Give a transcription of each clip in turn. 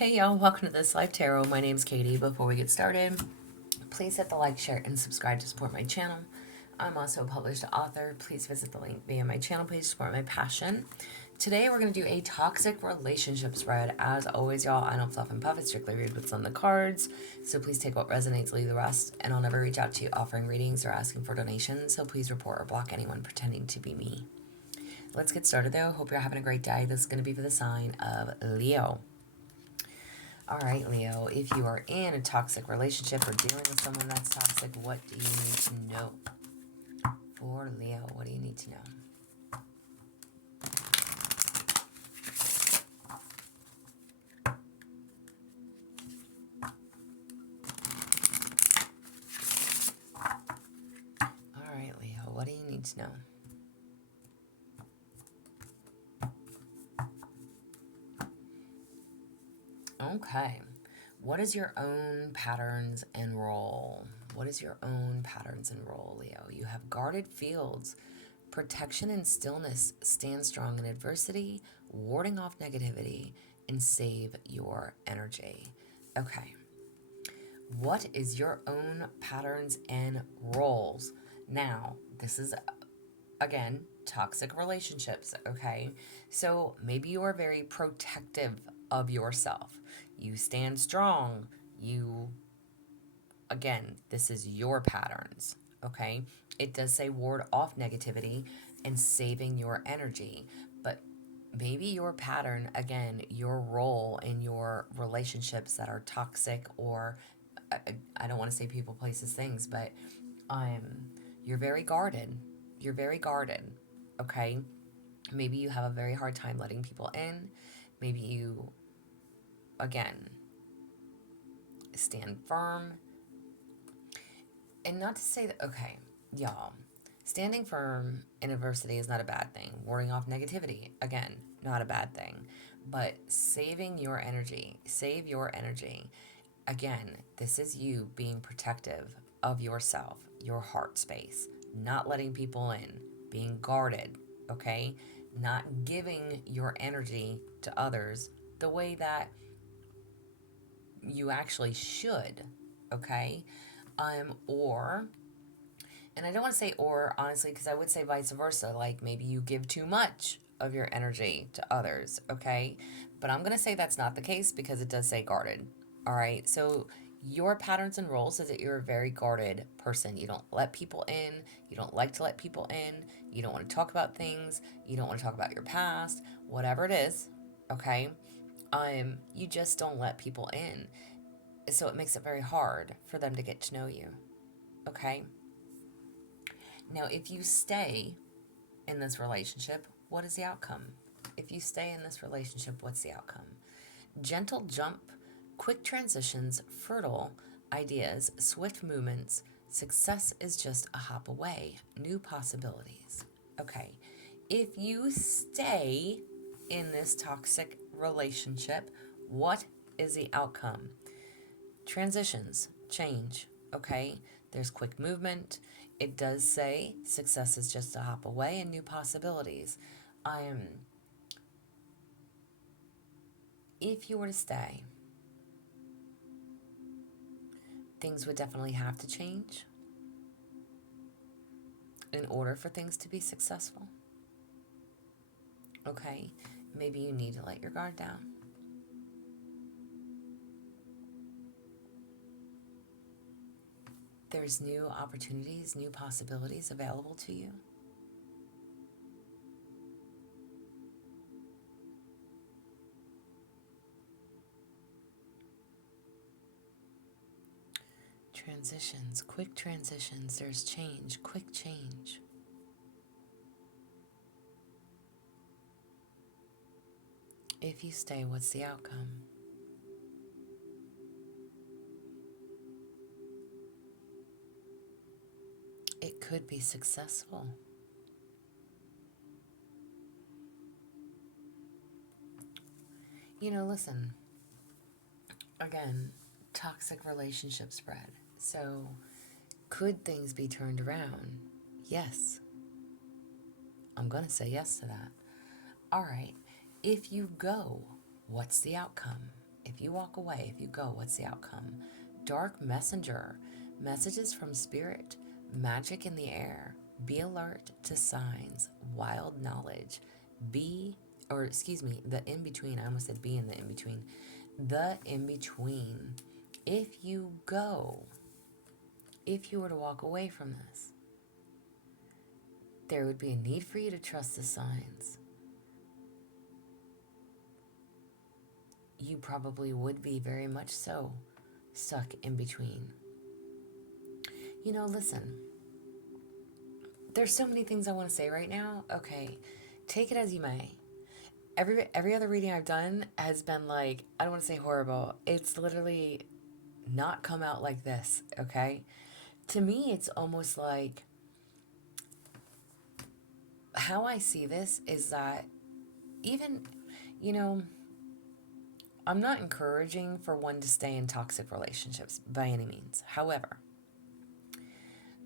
Hey y'all, welcome to This Life Tarot. My name's Katie. Before we get started, please hit the like, share, and subscribe to support my channel. I'm also a published author. Please visit the link via my channel page to support my passion. Today we're going to do a toxic relationship spread. As always, y'all, I don't fluff and puff. It strictly read what's on the cards. So please take what resonates, leave the rest. And I'll never reach out to you offering readings or asking for donations. So please report or block anyone pretending to be me. Let's get started though. Hope you're having a great day. This is going to be for the sign of Leo. All right, Leo, if you are in a toxic relationship or dealing with someone that's toxic, what do you need to know? For Leo, what do you need to know? All right, Leo, what do you need to know? Okay. What is your own patterns and role? What is your own patterns and role, Leo? You have guarded fields. Protection and stillness. Stand strong in adversity, warding off negativity, and save your energy. Okay. What is your own patterns and roles? Now, this is, again, toxic relationships, okay? So maybe you are very protective of yourself. You stand strong. Again, this is your patterns, okay? It does say ward off negativity and saving your energy, but maybe your pattern, again, your role in your relationships that are toxic, or I don't want to say people, places, things, but you're very guarded. You're very guarded, okay? Maybe you have a very hard time letting people in. Maybe you, again, stand firm. And not to say that, okay, y'all, standing firm in adversity is not a bad thing. Warding off negativity, again, not a bad thing. But saving your energy, save your energy. Again, this is you being protective of yourself, your heart space, not letting people in, being guarded, okay? Not giving your energy to others the way that you actually should, okay? Or, and I don't want to say or, honestly, because I would say vice versa. Like maybe you give too much of your energy to others, okay? But I'm going to say that's not the case because it does say guarded, all right? So your patterns and roles is that you're a very guarded person. You don't let people in. You don't like to let people in. You don't want to talk about things. You don't want to talk about your past, whatever it is, okay? You just don't let people in. So it makes it very hard for them to get to know you, okay? Now, if you stay in this relationship, what is the outcome? If you stay in this relationship, what's the outcome? Gentle jump, quick transitions, fertile ideas, swift movements. Success is just a hop away. New possibilities. Okay, if you stay in this toxic relationship, what is the outcome? Transitions, change, okay? There's quick movement. It does say success is just a hop away and new possibilities. If you were to stay, things would definitely have to change in order for things to be successful. Okay, maybe you need to let your guard down. There's new opportunities, new possibilities available to you. Transitions, quick transitions. There's change, quick change. If you stay, what's the outcome? It could be successful. Listen, again, toxic relationship spread. So, could things be turned around? Yes. I'm going to say yes to that. All right. If you go, what's the outcome? If you walk away, if you go, what's the outcome? Dark messenger, messages from spirit, magic in the air. Be alert to signs, wild knowledge. The in between. I almost said be in the in between. The in between. If you go, if you were to walk away from this, there would be a need for you to trust the signs. You probably would be very much so stuck in between. Listen, there's so many things I want to say right now. Okay, take it as you may. Every other reading I've done has been like, I don't want to say horrible. It's literally not come out like this, okay? To me, it's almost like how I see this is that even, you know, I'm not encouraging for one to stay in toxic relationships by any means. However,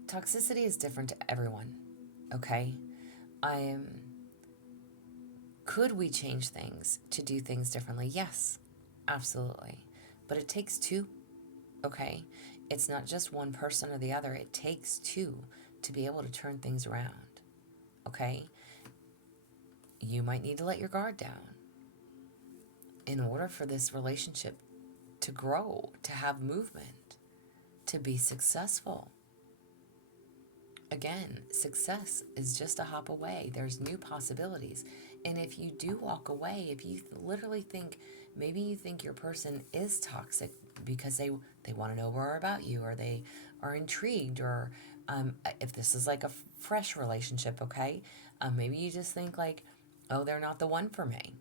toxicity is different to everyone, okay? Could we change things to do things differently? Yes, absolutely. But it takes two, okay? It's not just one person or the other. It takes two to be able to turn things around, okay? You might need to let your guard down in order for this relationship to grow, to have movement, to be successful. Again, success is just a hop away. There's new possibilities. And if you do walk away, if you literally think, maybe you think your person is toxic because they want to know more about you, or they are intrigued, or if this is like a fresh relationship, okay? Maybe you just think like, oh, they're not the one for me.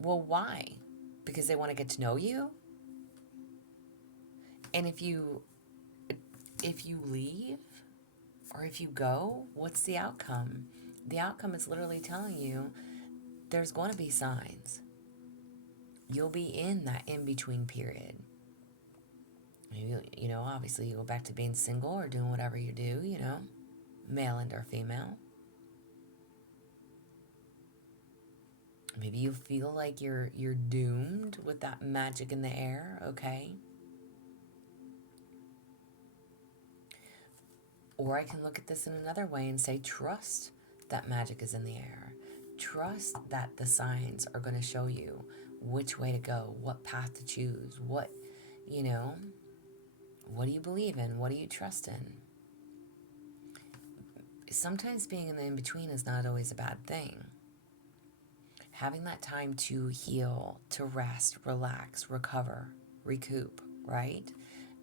Well, why? Because they want to get to know you? And if you leave, or if you go, what's the outcome? The outcome is literally telling you there's going to be signs. You'll be in that in-between period. Obviously you go back to being single or doing whatever you do, male and or female. Maybe you feel like you're doomed with that magic in the air, okay? Or I can look at this in another way and say, trust that magic is in the air. Trust that the signs are going to show you which way to go, what path to choose, what do you believe in? What do you trust in? Sometimes being in the in-between is not always a bad thing. Having that time to heal, to rest, relax, recover, recoup, right?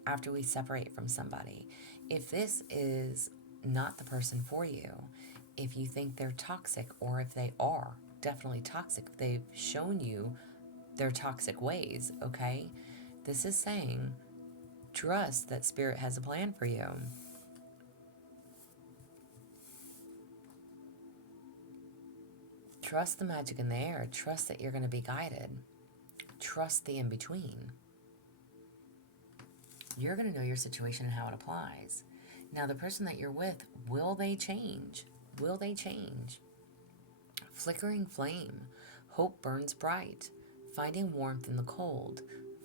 After we separate from somebody. If this is not the person for you, if you think they're toxic, or if they are definitely toxic, they've shown you their toxic ways, okay? This is saying, trust that Spirit has a plan for you. Trust the magic in the air. Trust that you're going to be guided. Trust the in-between. You're going to know your situation and how it applies. Now, the person that you're with, will they change? Will they change? Flickering flame. Hope burns bright. Finding warmth in the cold.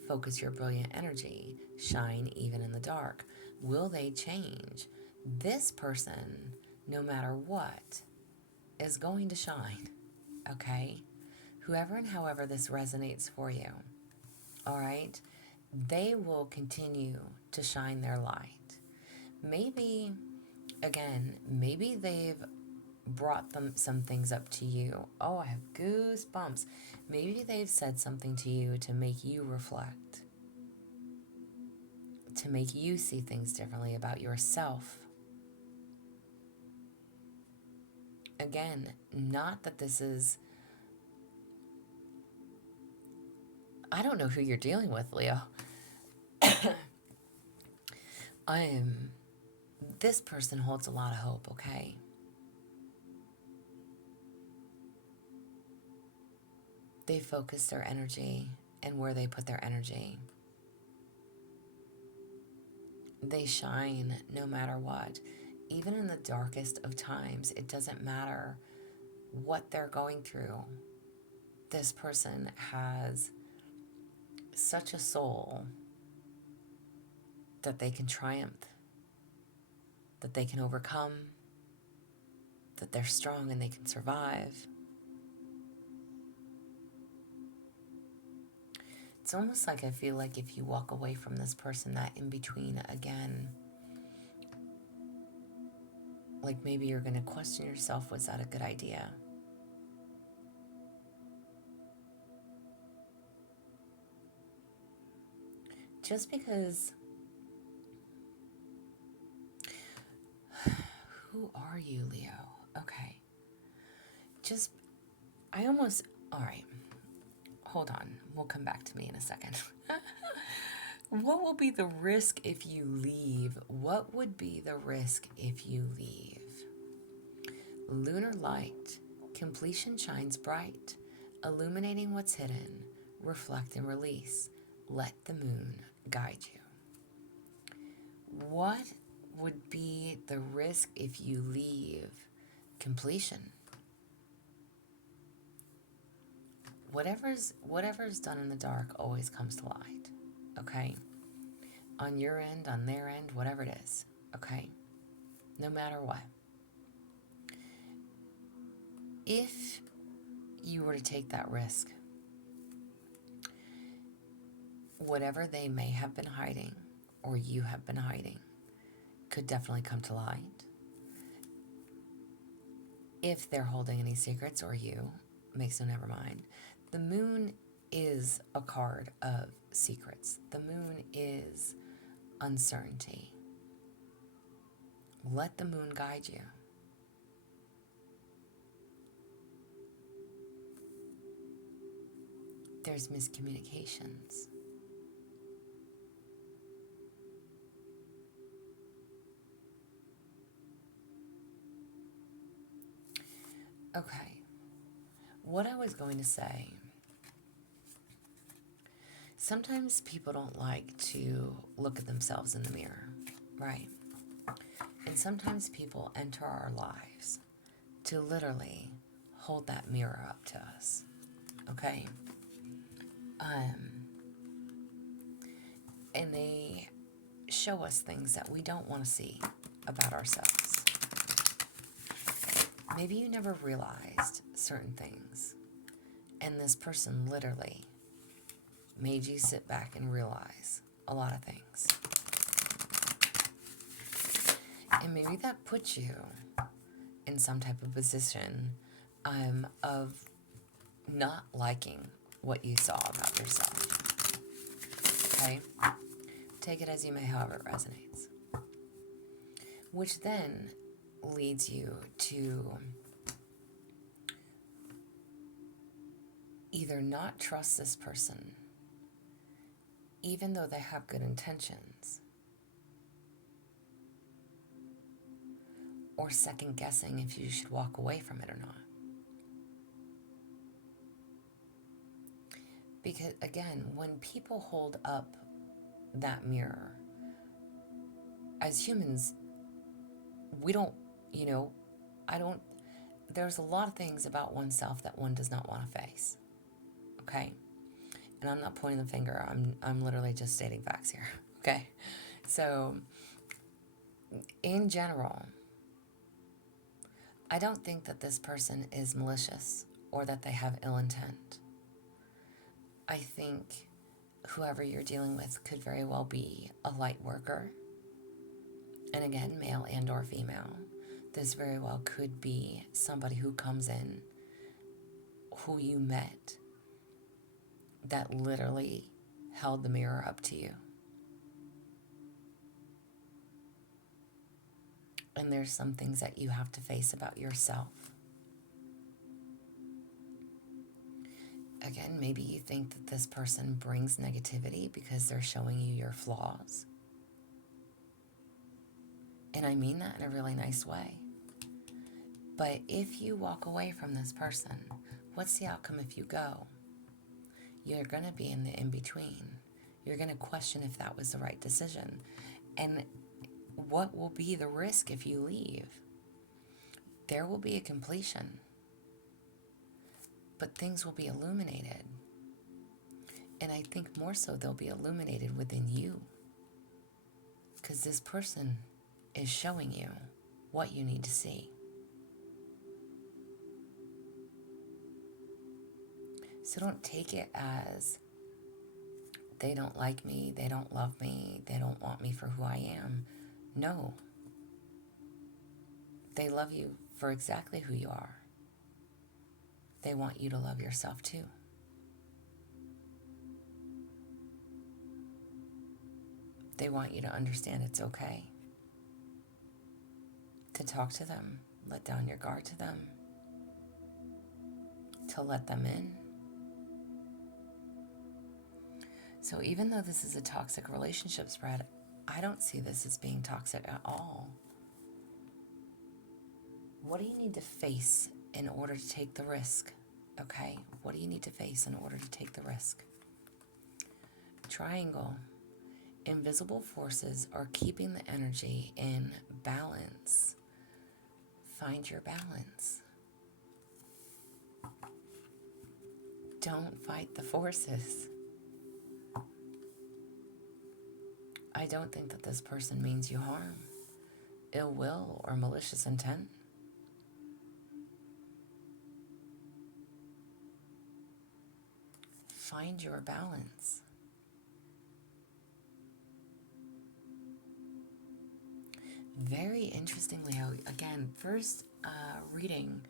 Focus your brilliant energy. Shine even in the dark. Will they change? This person, no matter what, is going to shine. Okay? Whoever and however this resonates for you. All right? They will continue to shine their light. Maybe they've brought some things up to you. Oh, I have goosebumps. Maybe they've said something to you to make you reflect, to make you see things differently about yourself. Again, not that this is... I don't know who you're dealing with, Leo. This person holds a lot of hope, okay? They focus their energy and where they put their energy. They shine no matter what. Even in the darkest of times, it doesn't matter what they're going through. This person has such a soul that they can triumph, that they can overcome, that they're strong and they can survive. It's almost like I feel like if you walk away from this person, that in between again, like maybe you're going to question yourself, was that a good idea? Just because, who are you, Leo? Okay. All right, hold on. We'll come back to me in a second. What will be the risk if you leave? What would be the risk if you leave? Lunar light, completion shines bright, illuminating what's hidden, reflect and release. Let the moon guide you. What would be the risk if you leave? Completion. Whatever's done in the dark always comes to light. Okay? On your end, on their end, whatever it is. Okay? No matter what. If you were to take that risk, whatever they may have been hiding or you have been hiding could definitely come to light. If they're holding any secrets or you, makes no never mind. The moon is a card of secrets. The moon is uncertainty. Let the moon guide you. There's miscommunications. Okay. What I was going to say, sometimes people don't like to look at themselves in the mirror, right? And sometimes people enter our lives to literally hold that mirror up to us, okay? And they show us things that we don't want to see about ourselves. Maybe you never realized certain things, and this person literally made you sit back and realize a lot of things. And maybe that puts you in some type of position of not liking what you saw about yourself. Okay? Take it as you may, however it resonates. Which then leads you to either not trust this person, even though they have good intentions, or second guessing if you should walk away from it or not. Because again, when people hold up that mirror, as humans, we don't, there's a lot of things about oneself that one does not want to face. Okay? And I'm not pointing the finger, I'm literally just stating facts here. Okay? So, in general, I don't think that this person is malicious or that they have ill intent. I think whoever you're dealing with could very well be a light worker. And again, male and or female. This very well could be somebody who comes in, who you met, that literally held the mirror up to you. And there's some things that you have to face about yourself. Again, maybe you think that this person brings negativity because they're showing you your flaws. And I mean that in a really nice way. But if you walk away from this person, what's the outcome if you go? You're going to be in the in-between. You're going to question if that was the right decision. And what will be the risk if you leave? There will be a completion, but things will be illuminated. And I I think more so they'll be illuminated within you. Because this person is showing you what you need to see. So don't take it as they don't like me, they don't love me, they don't want me for who I am. No. They love you for exactly who you are. They want you to love yourself too. They want you to understand it's okay to talk to them, let down your guard to them, to let them in. So even though this is a toxic relationship spread, I don't see this as being toxic at all. What do you need to face in order to take the risk? Okay? What do you need to face in order to take the risk? Triangle. Invisible forces are keeping the energy in balance. Find your balance. Don't fight the forces. I don't think that this person means you harm, ill will, or malicious intent. Find your balance. Very interesting, Leo. Again, first reading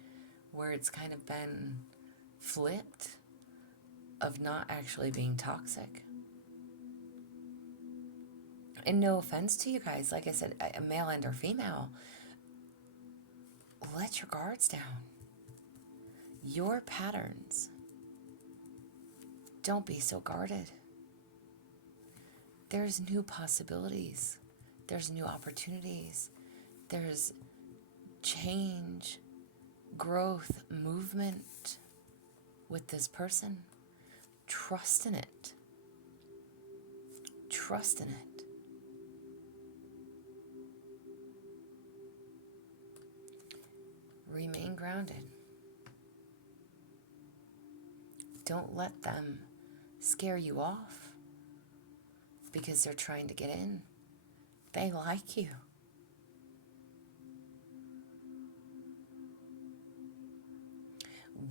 where it's kind of been flipped of not actually being toxic. And no offense to you guys, like I said, a male and or female, let your guards down. Your patterns. Don't be so guarded. There's new possibilities. There's new opportunities. There's change, growth, movement with this person. Trust in it. Trust in it. Remain grounded. Don't let them scare you off because they're trying to get in. They like you.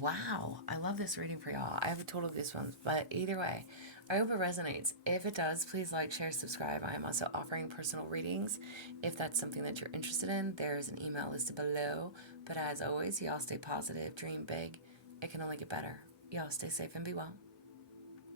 Wow, I love this reading for y'all. I have a total goosebumps, but either way, I hope it resonates. If it does, please like, share, subscribe. I am also offering personal readings. If that's something that you're interested in, there's an email listed below. But as always, y'all stay positive, dream big. It can only get better. Y'all stay safe and be well.